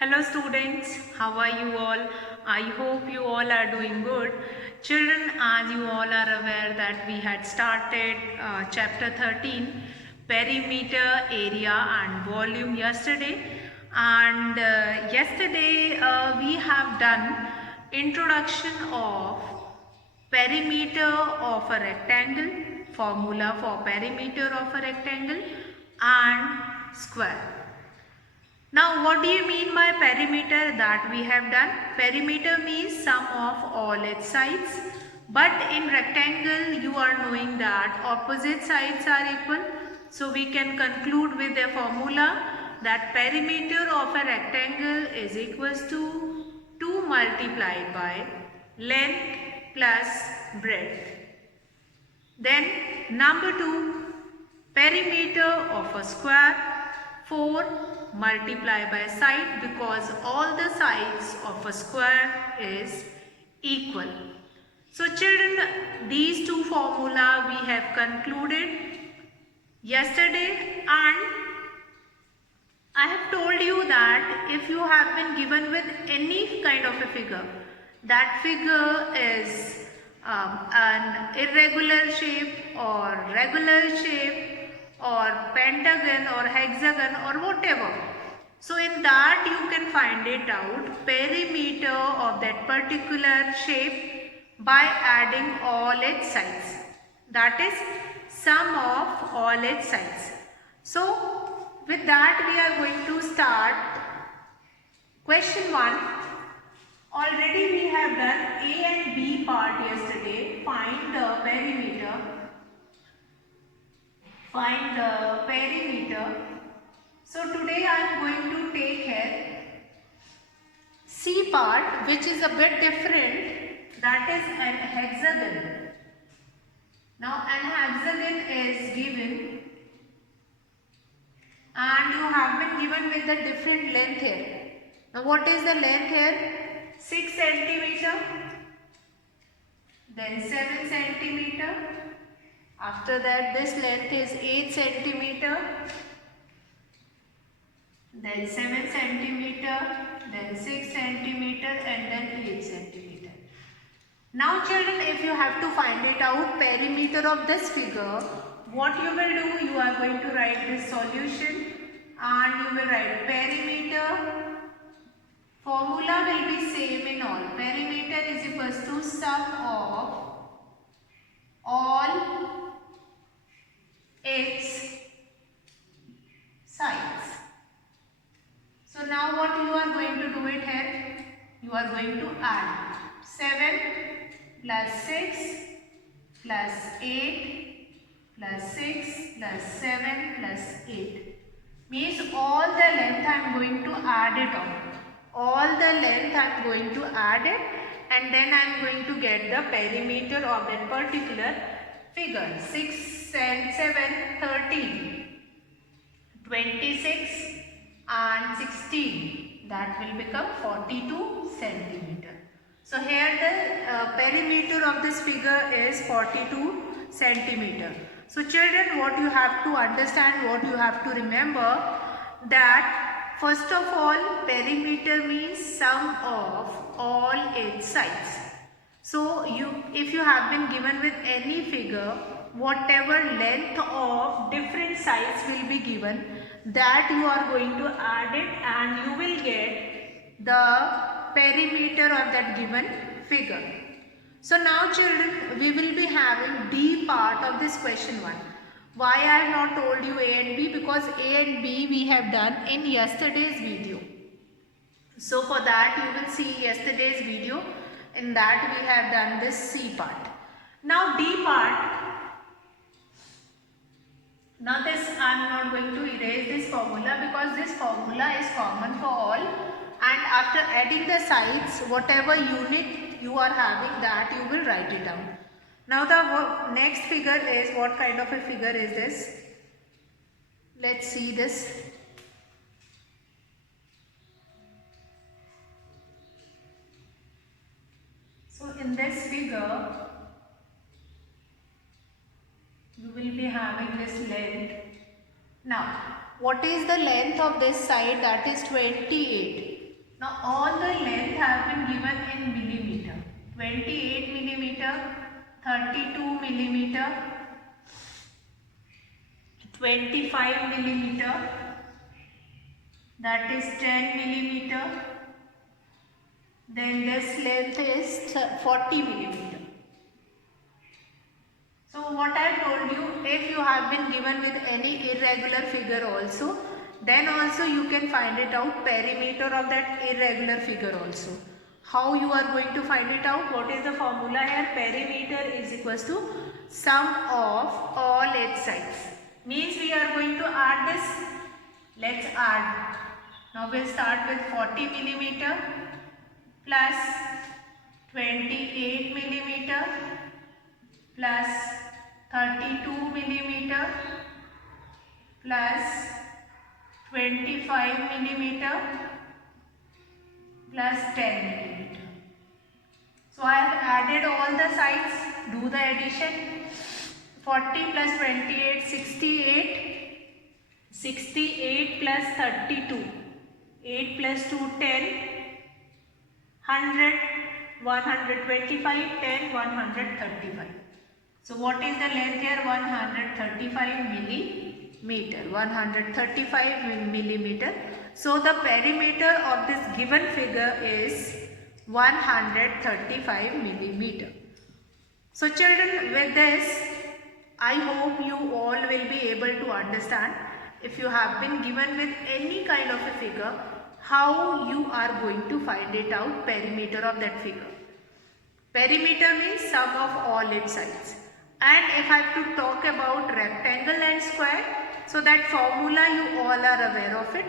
Hello students, how are you all? I hope you all are doing good. Children, as you all are aware that we had started chapter 13, perimeter, area and volume yesterday. And yesterday we have done introduction of perimeter of a rectangle, formula for perimeter of a rectangle and square. Now what do you mean by perimeter that we have done? Perimeter means sum of all its sides, but in rectangle you are knowing that opposite sides are equal. So we can conclude with a formula that perimeter of a rectangle is equals to 2 multiplied by length plus breadth. Then number 2, perimeter of a square, 4 multiply by side because all the sides of a square is equal. So children, these two formula we have concluded yesterday, and I have told you that if you have been given with any kind of a figure, that figure is an irregular shape or regular shape or pentagon or hexagon or whatever. So in that you can find it out perimeter of that particular shape by adding all its sides. That is sum of all its sides. So with that we are going to start question 1. Already we have done A and B part yesterday. Find the perimeter. Find the perimeter. So today I am going to take here C part, which is a bit different. That is an hexagon. Now an hexagon is given and you have been given with the different length here. Now what is the length here? 6 centimeter, then 7 centimeter. After that this length is 8 centimeter, then 7 centimeter, then 6 centimeter and then 8 centimeter. Now children, if you have to find it out perimeter of this figure, what you will do, you are going to write this solution and you will write perimeter. Formula will be same in all. Perimeter is equals to sum of all its sides. So now what you are going to do it here? You are going to add 7 plus 6 plus 8 plus 6 plus 7 plus 8. Means all the length I am going to add it on. All the length I am going to add it and then I am going to get the perimeter of that particular figure. 6 and 7, 13, 26 and 16. That will become 42 centimeter. So here the perimeter of this figure is 42 centimeter. So children, what you have to understand, what you have to remember, that first of all perimeter means sum of all its sides. So if you have been given with any figure, whatever length of different sides will be given, that you are going to add it and you will get the perimeter of that given figure. So now children, we will be having D part of this question 1. Why I have not told you A and B? Because A and B we have done in yesterday's video. So for that you will see yesterday's video. In that we have done this C part. Now D part. Now this I am not going to erase this formula because this formula is common for all, and after adding the sides, whatever unit you are having, that you will write it down. Now the next figure is, what kind of a figure is this? Let's see this. So in this figure, you will be having this length. Now, what is the length of this side? That is 28. Now all the length have been given in millimeter. 28 millimeter, 32 millimeter, 25 millimeter, that is 10 millimeter. Then this length is 40 millimeter. So what I told you, if you have been given with any irregular figure also, then also you can find it out perimeter of that irregular figure also. How you are going to find it out? What is the formula here? Perimeter is equals to sum of all its sides. Means we are going to add this. Let's add. Now we'll start with 40 millimeter plus 28 millimeter plus 32 millimeter plus 25 millimeter plus 10 millimeter. So I have added all the sides. Do the addition. 40 plus 28, 68. 68 plus 32. 8 plus 2, 10. 100. 125, 10, 135. So what is the length here? 135 millimeter. 135 millimeter. So the perimeter of this given figure is 135 millimeter. So children, with this, I hope you all will be able to understand, if you have been given with any kind of a figure, how you are going to find it out, perimeter of that figure. Perimeter means sum of all its sides. And if I have to talk about rectangle and square, so that formula you all are aware of it,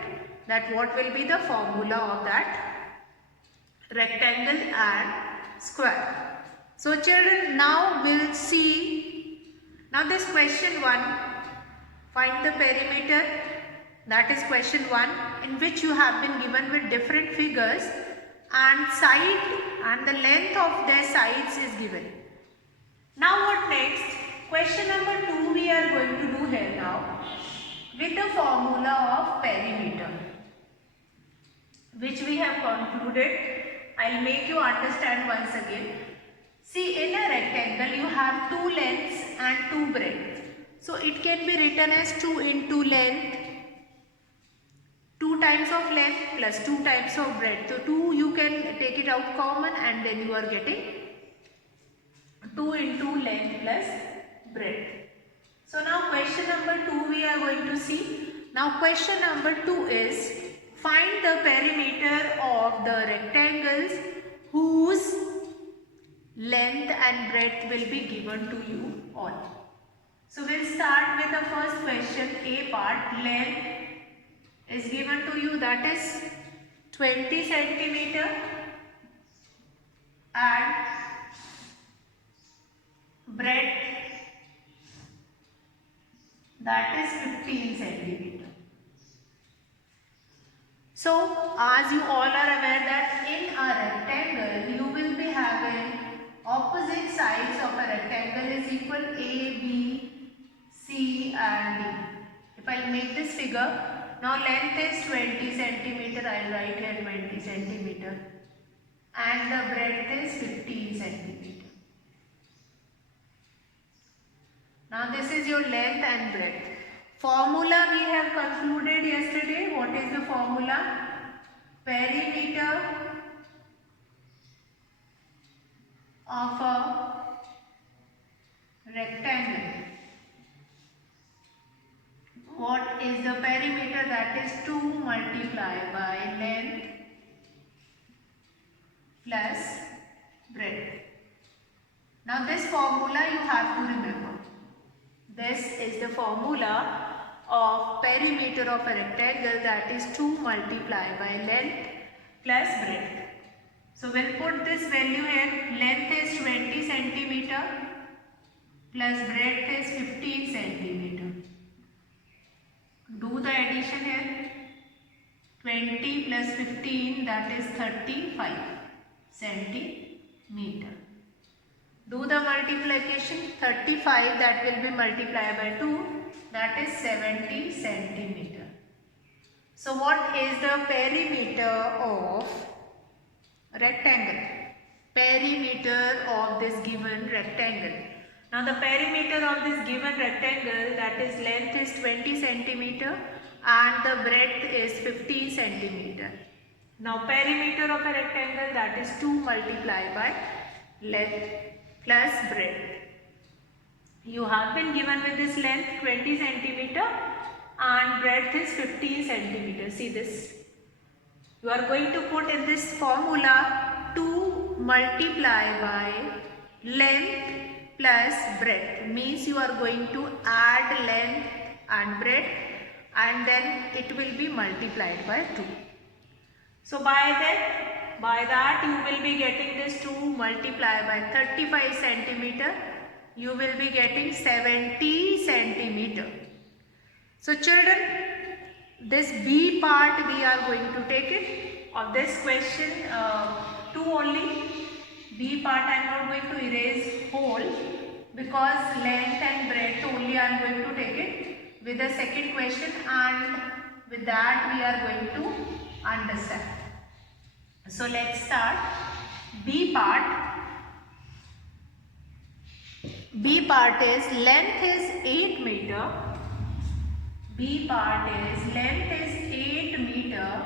that what will be the formula of that rectangle and square. So children, now we'll see, now this question 1, find the perimeter, that is question 1, in which you have been given with different figures and side and the length of their sides is given. Now what next? Question number 2 we are going to do here now with the formula of perimeter, which we have concluded. I'll make you understand once again. See, in a rectangle you have 2 lengths and 2 breadth. So it can be written as 2 into length, 2 times of length plus 2 times of breadth. So 2 you can take it out common and then you are getting 2 into length plus breadth. So now question number 2 we are going to see. Now question number 2 is, find the perimeter of the rectangles whose length and breadth will be given to you all. So we'll start with the first question, A part. Length is given to you, that is 20 centimeter and breadth, that is 15 centimeter. So as you all are aware that in a rectangle you will be having opposite sides of a rectangle is equal A, B, C and D. If I make this figure, now length is 20 centimeter, I will write here 20 centimeter and the breadth is 15 centimeter. Now this is your length and breadth. Formula we have concluded yesterday. What is the formula? Perimeter of a rectangle. What is the perimeter? That is 2 multiplied by length plus breadth. Now this formula you have to remember. This is the formula of perimeter of a rectangle, that is 2 multiplied by length plus breadth. So we'll put this value here. Length is 20 centimeter plus breadth is 15 centimeter. Do the addition here. 20 plus 15, that is 35 centimeter. Do the multiplication. 35, that will be multiplied by 2, that is 70 centimeter. So what is the perimeter of rectangle? Perimeter of this given rectangle. Now the perimeter of this given rectangle, that is length is 20 centimeter and the breadth is 15 centimeter. Now perimeter of a rectangle, that is 2 multiplied by length plus breadth. You have been given with this length 20 centimeter and breadth is 15 centimeter. See this. You are going to put in this formula 2 multiply by length plus breadth. Means you are going to add length and breadth and then it will be multiplied by 2. So by that you will be getting this 2 multiplied by 35 centimeter. You will be getting 70 centimeter. So children, this B part we are going to take it of this question, 2 only. B part I am not going to erase whole because length and breadth only I am going to take it with the second question, and with that we are going to understand. So let's start. B part. B part is length is 8 meter. B part is length is 8 meter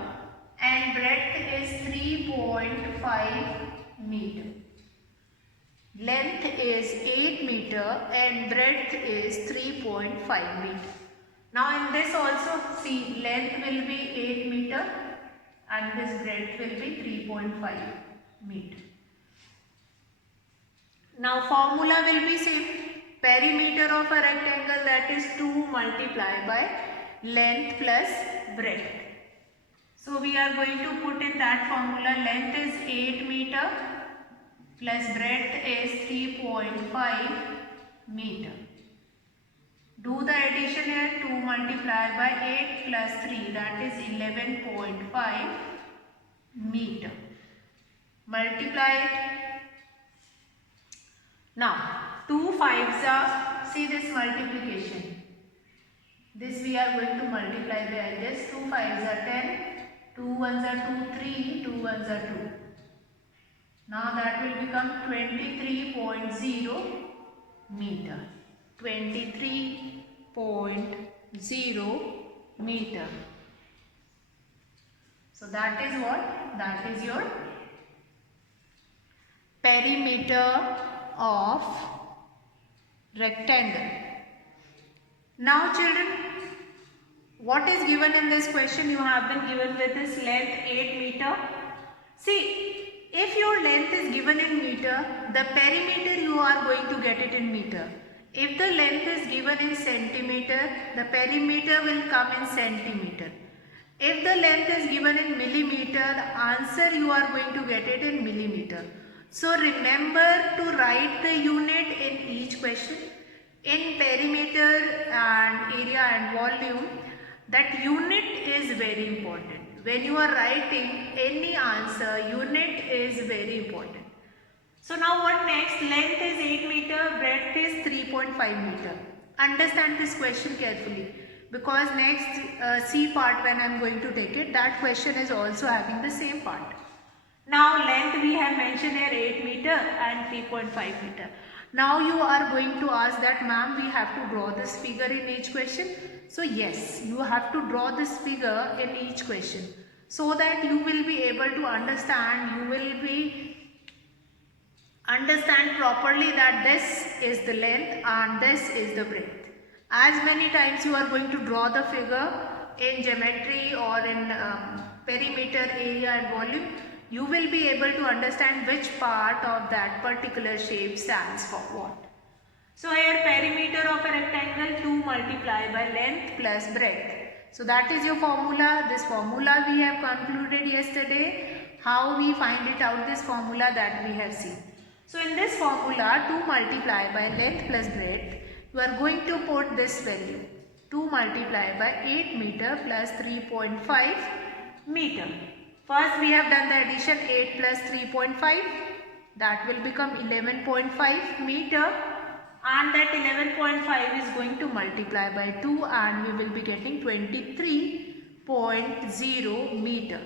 and breadth is 3.5 meter. Length is 8 meter and breadth is 3.5 meter. Now in this also see, length will be 8 meter and this breadth will be 3.5 meter. Now formula will be same. Perimeter of a rectangle, that is 2 multiplied by length plus breadth. So we are going to put in that formula. Length is 8 meter plus breadth is 3.5 meter. Do the addition here. 2 multiplied by 8 plus 3, that is 11.5 meter. Multiply it. Now 2 5s are, see this multiplication. This we are going to multiply by this. 2 5s are 10, 2 1s are 2, 3, 2 1s are 2. Now that will become 23.0 meter. 23.0 meter. So that is what? That is your perimeter of rectangle. Now children, what is given in this question? You have been given with this length 8 meter. See, if your length is given in meter, the perimeter you are going to get it in meter. If the length is given in centimeter, the perimeter will come in centimeter. If the length is given in millimeter, the answer you are going to get it in millimeter. So remember to write the unit in each question. In perimeter and area and volume, that unit is very important. When you are writing any answer, unit is very important. So now what next? Length is 8 meter, breadth is 3.5 meter. Understand this question carefully, because next C part when I am going to take it, that question is also having the same part. Now length we have mentioned here 8 meter and 3.5 meter. Now you are going to ask that, ma'am, we have to draw this figure in each question. So yes, you have to draw this figure in each question so that you will be able to understand, you will be understand properly that this is the length and this is the breadth. As many times you are going to draw the figure in geometry or in perimeter, area and volume, you will be able to understand which part of that particular shape stands for what. So here perimeter of a rectangle 2 multiplied by length plus breadth. So that is your formula. This formula we have concluded yesterday. How we find it out, this formula that we have seen. So in this formula 2 multiplied by length plus breadth, you are going to put this value 2 multiplied by 8 meter plus 3.5 meter. First we have done the addition 8 plus 3.5, that will become 11.5 meter, and that 11.5 is going to multiply by 2 and we will be getting 23 28.0 meter.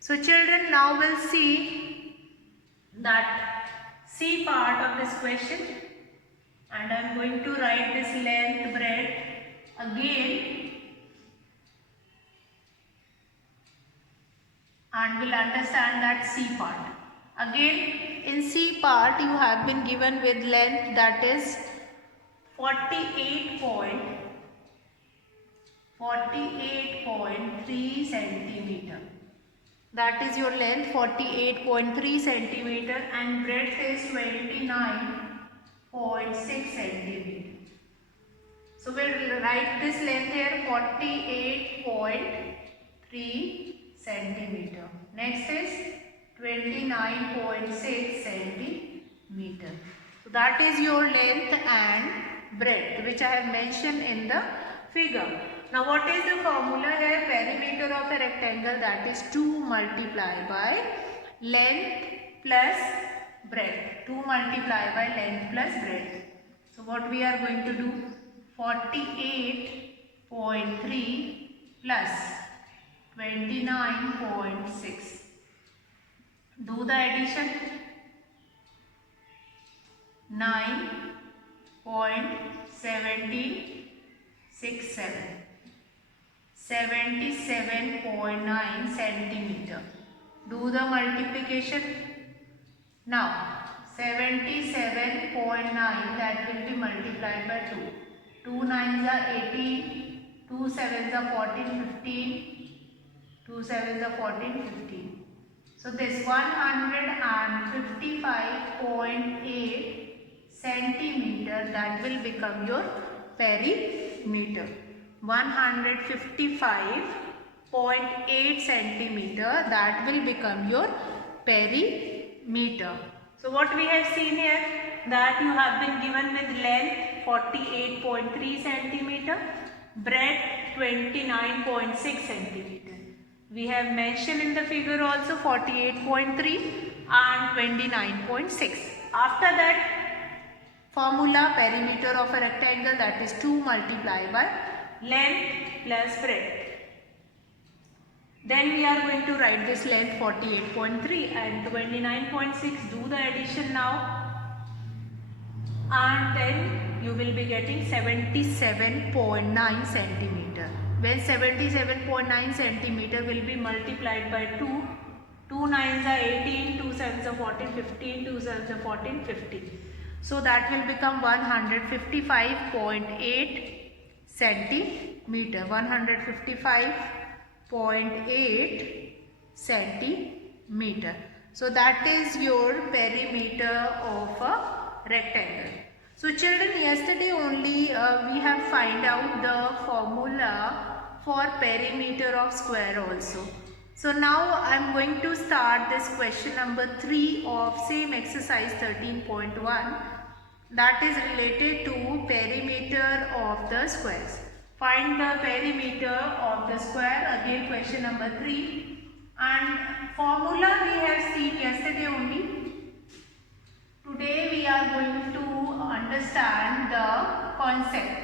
So children, now we'll see that C part of this question, and I am going to write this length, breadth again, and we'll understand that C part. Again, in C part you have been given with length, that is 48.3 centimeter. That is your length, 48.3 centimeter, and breadth is 29.6 centimeter. So we'll write this length here, 48.3 centimeter. Next is 29.6 centimeter. So that is your length and breadth, which I have mentioned in the figure. Now what is the formula here? Perimeter of a rectangle, that is 2 multiplied by length plus breadth. 2 multiplied by length plus breadth. So what we are going to do? 48.3 plus 29.6. Do the addition. 9.1767. 77.9 centimeter. Do the multiplication. Now 77.9, that will be multiplied by 2. 2 nines are 18, 2 sevens are 14, 15, 2 sevens are 14, 15. So this 155.8 centimeter, that will become your perimeter. 155.8 centimeter, that will become your perimeter. So what we have seen here, that you have been given with length 48.3 centimeter, breadth 29.6 centimeter. We have mentioned in the figure also 48.3 and 29.6. After that, formula, perimeter of a rectangle, that is 2 multiplied by length plus breadth. Then we are going to write this length 48.3 and 29.6. Do the addition now, and then you will be getting 77.9 centimeter. When 77.9 centimeter will be multiplied by 2, 2 nines are 18, 2 sevens are 14, 15, 2 sevens are 14, 15. So that will become 155.8 centimeter. 155.8 centimeter. So that is your perimeter of a rectangle. So children, yesterday only we have find out the formula for perimeter of square also. So now I am going to start this question number 3 of same exercise 13.1, that is related to perimeter of the squares. Find the perimeter of the square, again question number 3, and formula we have seen yesterday only. Today we are going to understand the concept,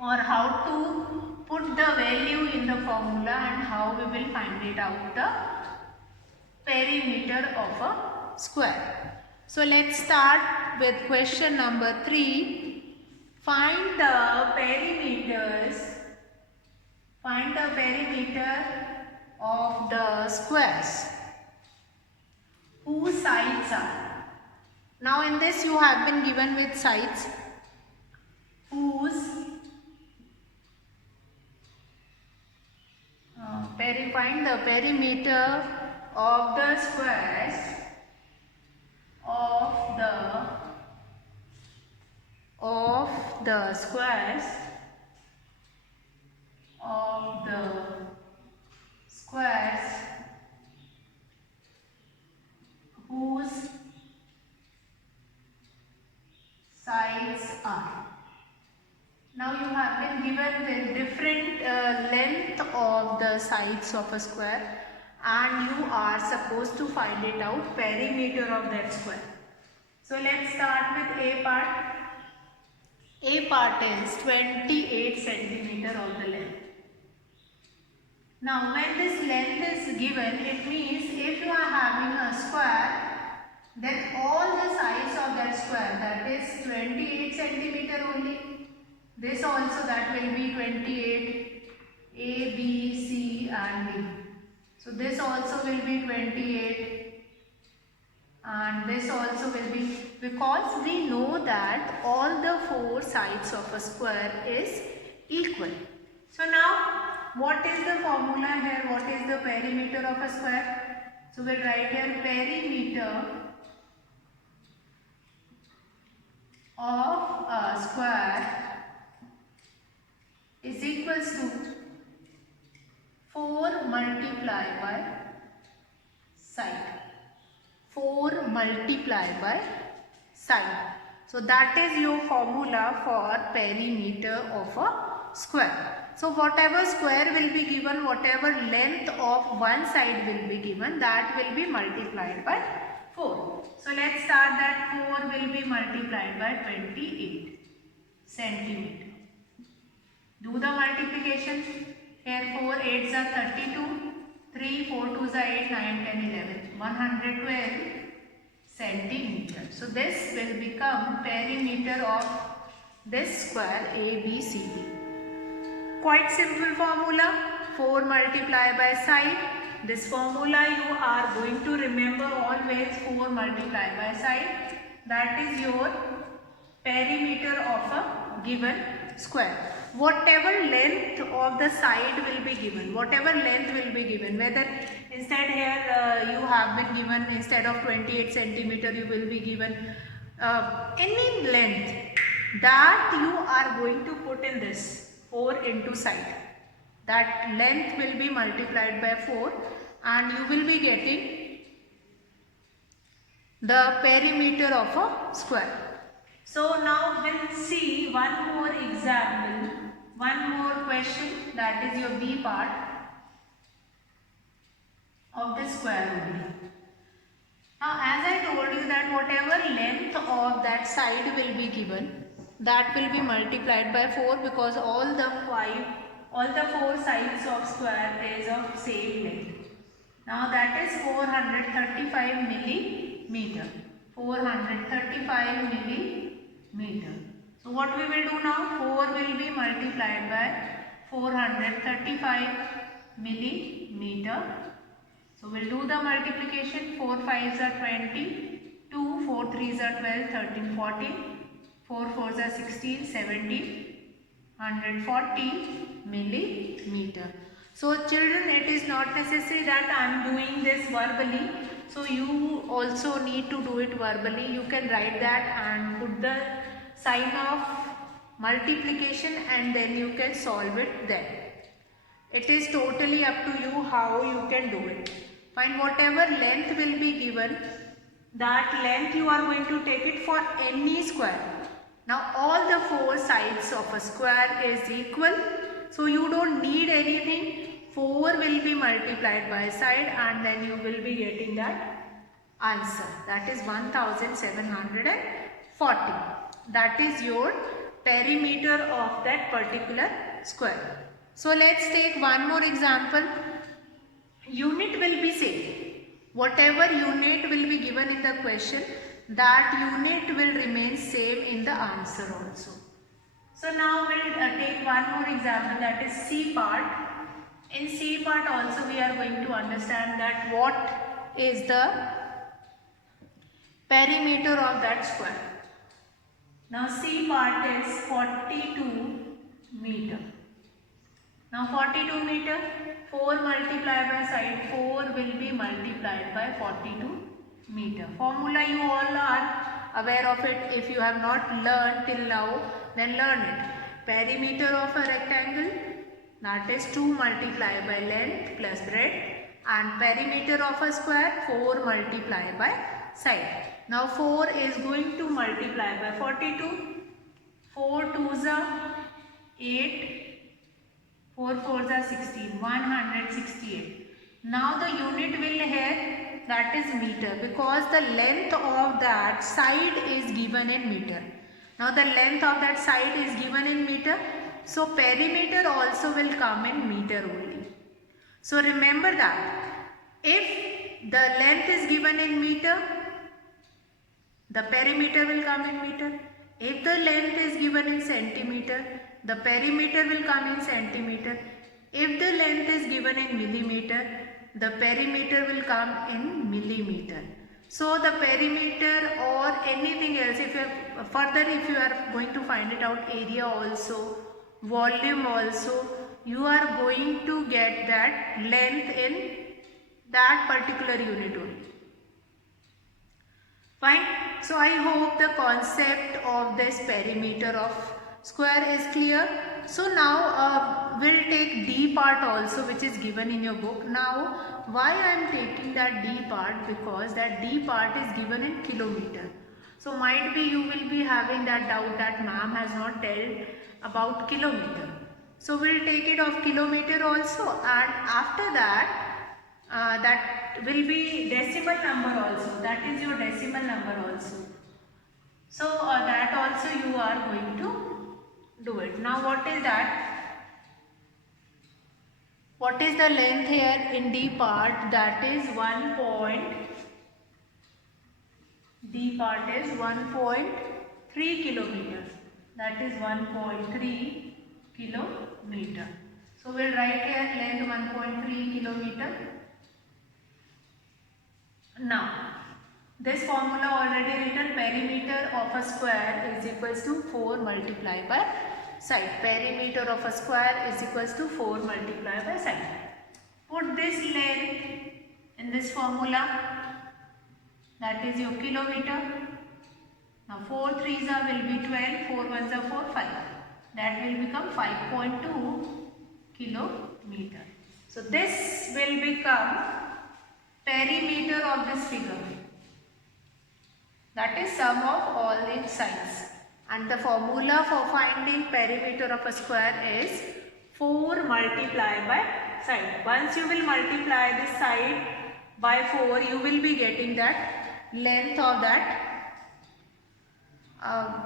or how to put the value in the formula and how we will find it out the perimeter of a square. So let's start with question number 3. Find the perimeter of the squares whose sides are. Now in this you have been given with sides whose find the perimeter of the squares of the squares whose sides are. Now you have been given the different length of the sides of a square, and you are supposed to find it out perimeter of that square. So let's start with A part. A part is 28 centimeter of the length. Now when this length is given, it means if you are having a square, then all the sides of that square, that is 28 centimeter only. This also, that will be 28, A, B, C and D. So this also will be 28 and this also will be, because we know that all the four sides of a square is equal. So now what is the formula here? What is the perimeter of a square? So we'll write here perimeter of a square is equals to 4 multiplied by side. 4 multiplied by side. So that is your formula for perimeter of a square. So whatever square will be given, whatever length of one side will be given, that will be multiplied by 4. So let's start that 4 will be multiplied by 28 centimeter. Do the multiplication. Here 4 8s are 32, 3 4 2s are 8, 9 10 11, 112 centimeter. So this will become perimeter of this square ABCD. Quite simple formula. 4 multiplied by side. This formula you are going to remember always. 4 multiplied by side. That is your perimeter of a given square. Whatever length of the side will be given, whatever length will be given, whether instead here you have been given, instead of 28 centimeter you will be given any length that you are going to put in this 4 into side, that length will be multiplied by 4 and you will be getting the perimeter of a square. So now we'll see one more example, one more question, that is your B part of the square only. Now as I told you that whatever length of that side will be given, that will be multiplied by 4 because all the 4 sides of square is of same length. Now that is 435 millimeter. 435 millimeter. So what we will do now? 4 will be multiplied by 435 millimeter. So we'll do the multiplication. 4 5s are 20, 2 4 3s are 12, 13 14, 4 4s are 16, 17, 140 millimeter. So children, it is not necessary that I am doing this verbally. So you also need to do it verbally. You can write that and put the sign of multiplication and then you can solve it there. It is totally up to you how you can do it. Find whatever length will be given, that length you are going to take it for any square. Now all the 4 sides of a square is equal. So you don't need anything. 4 will be multiplied by side and then you will be getting that answer. That is 1740. That is your perimeter of that particular square. So let's take one more example. Unit will be same. Whatever unit will be given in the question, that unit will remain same in the answer also. So now we'll take one more example, that is C part. In C part also we are going to understand that what is the perimeter of that square. Now C part is 42 meter. Now 42 meter, 4 multiplied by side, 4 will be multiplied by 42 meter. Formula you all are aware of it. If you have not learned till now, then learn it. Perimeter of a rectangle, that is 2 multiplied by length plus breadth, and perimeter of a square 4 multiplied by side. Now 4 is going to multiply by 42. 4 2s are 8, 4 4s are 16, 168. Now the unit will here, that is meter, because the length of that side is given in meter. Now the length of that side is given in meter. So perimeter also will come in meter only. So remember that if the length is given in meter, the perimeter will come in meter. If the length is given in centimeter, the perimeter will come in centimeter. If the length is given in millimeter, the perimeter will come in millimeter. So the perimeter or anything else, if you are going to find it out, area also, volume also, you are going to get that length in that particular unit only. Fine. So I hope the concept of this perimeter of square is clear. So now we'll take D part also, which is given in your book. Now why I am taking that D part? Because that D part is given in kilometer. So might be you will be having that doubt that ma'am has not told about kilometer. So we'll take it of kilometer also, and after that that will be decimal number also, that is your decimal number also. So that also you are going to do it. Now what is that? What is the length here in D part? That is 1.3 kilometers. That is 1.3 kilometer. So we'll write here length 1.3 kilometer. Now, this formula already written, perimeter of a square is equals to 4 multiplied by side. Perimeter of a square is equals to 4 multiplied by side. Put this length in this formula, that is your kilometer. Now 4 3s will be 12, 4 1s are 4, 5. That will become 5.2 kilometer. So this will become perimeter of this figure. That is sum of all its sides. And the formula for finding perimeter of a square is 4 multiplied by side. Once you will multiply this side by 4, you will be getting that length of that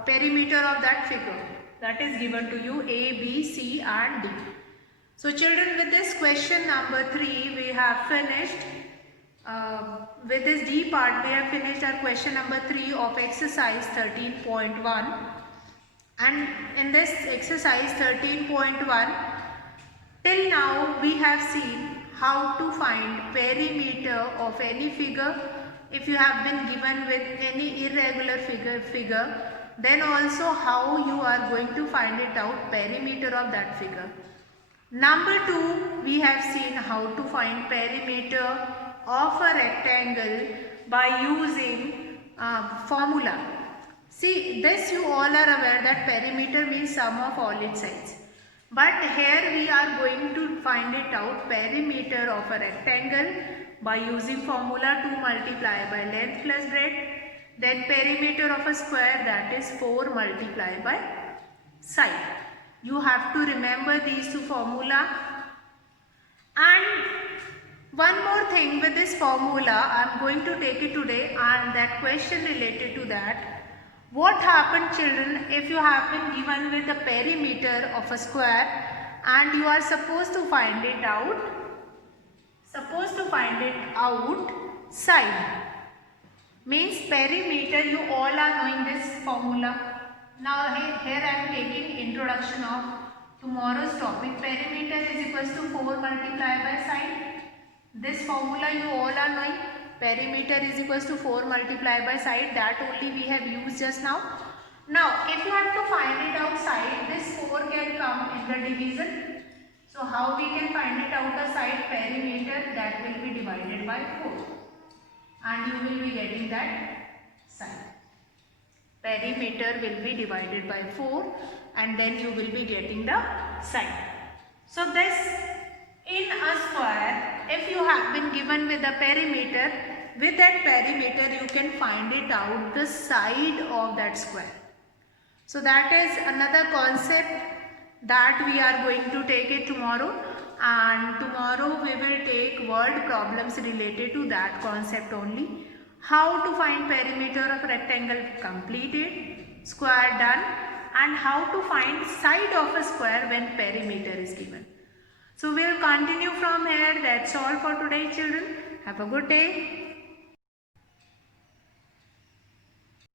perimeter of that figure. That is given to you A, B, C and D. So children, with this question number 3 we have finished. With this D part we have finished our question number 3 of exercise 13.1, and in this exercise 13.1 till now we have seen how to find perimeter of any figure. If you have been given with any irregular figure, then also how you are going to find it out, perimeter of that figure. Number 2, we have seen how to find perimeter of a rectangle by using formula. See, this you all are aware that perimeter means sum of all its sides. But here we are going to find it out, perimeter of a rectangle by using formula 2 multiplied by length plus breadth. Then perimeter of a square, that is 4 multiplied by side. You have to remember these two formula. And one more thing, with this formula I am going to take it today, and that question related to that. What happened children if you have been given with the perimeter of a square and you are supposed to find it out outside? Means perimeter, you all are knowing this formula. Now here I am taking introduction of tomorrow's topic. Perimeter is equals to 4 multiplied by side. This formula you all are knowing. Perimeter is equals to 4 multiplied by side. That only we have used just now. Now if you have to find it outside, this 4 can come in the division. So how we can find it outside? Perimeter, that will be divided by 4. And you will be getting that side. Perimeter will be divided by 4 and then you will be getting the side. So this, in a square, if you have been given with a perimeter, with that perimeter you can find it out the side of that square. So that is another concept that we are going to take it tomorrow, and tomorrow we will take word problems related to that concept only. How to find perimeter of rectangle completed, square done, and how to find side of a square when perimeter is given. So we'll continue from here. That's all for today, children. Have a good day.